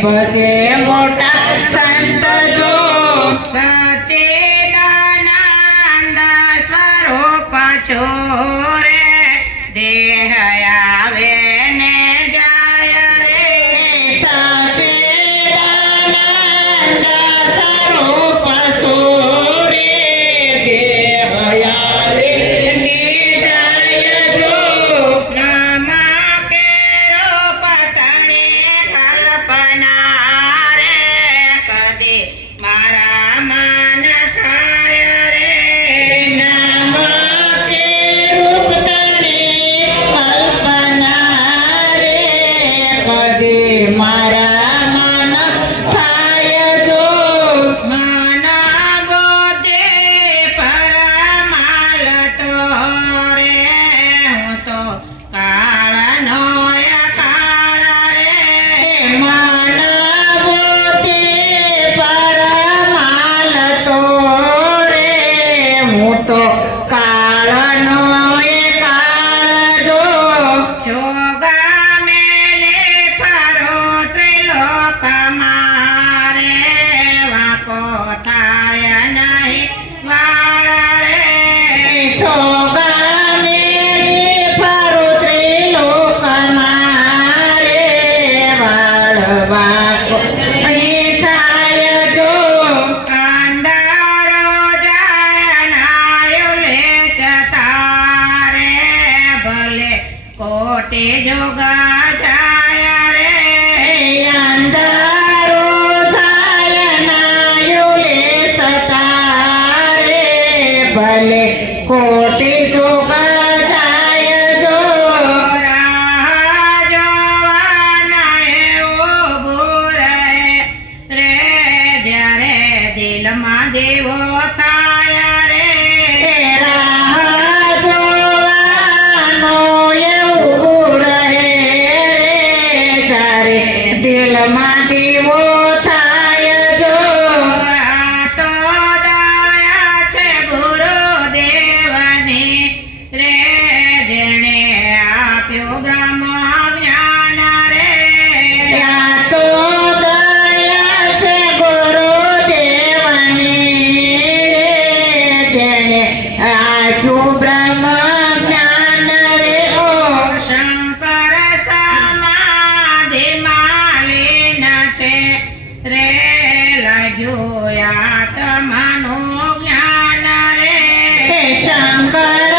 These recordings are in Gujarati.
ભજે મોટા સંત જો સચિદાનંદ સ્વરૂપ છો રે દેહ આવે ને જાય રે સચિદાનંદ સ્વરૂપ સૂરે દેહ આવે ને જાય જો નામા કે રૂપ તણે કલ્પના રે કદી મારા માન થાય રે નામ કે રૂપ તને કલ્પના રે કદી મારા મન થાય જો મન બોધે પરમાલ તો રે હું તો કાળનો કાળ રે મન બોતે પરમાલ તો રે હું તો કાળનો એ કાળ જો જોગા મેલે ફરો ત્રિલોક મારે વાકો થાય નહીં વાળ રે સોગામેલી ફરો ત્રિલોક મારે વાળવા થાય જો અંધારો જાય નાયો લે તારે ભલે કોટી જોગા જાય રે અંધારો જાય નાયો લે સતારે ભલે કોટી જોગા જાય જો રાહ જોવાના ઊભું રહે રે જ્યારે દિલમાં દેવો થાય રે રાહ જોવાનો એવું રહે રે જ્યારે દિલમાં દીવો થાય જો આ તો દયા છે ગુરુદેવની રે જેણે આપ્યું બ્રહ્મ જ્ઞાન રે ત્યાં તો દયા છે ગુરુદેવની રે જેણે આપ્યું બ્રહ્મ જ્ઞાન રે ઓ શંકર સમાધિમાં લીન છે રે લાગ્યું આત્માનું જ્ઞાન રે શંકર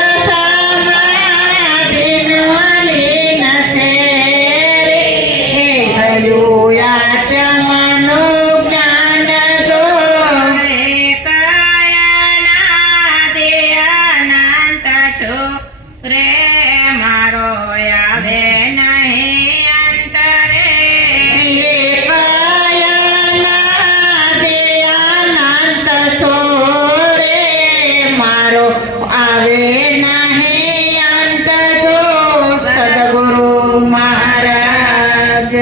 સમાધિમાં લીન છે રે ગયું આત્માનું જ્ઞાન જો કાયના દયાનંત છો રે મારો આવે નહીં અંતરે દયાનંદ સો રે મારો આવે નહીં અંત જો સદગુરુ મહારાજ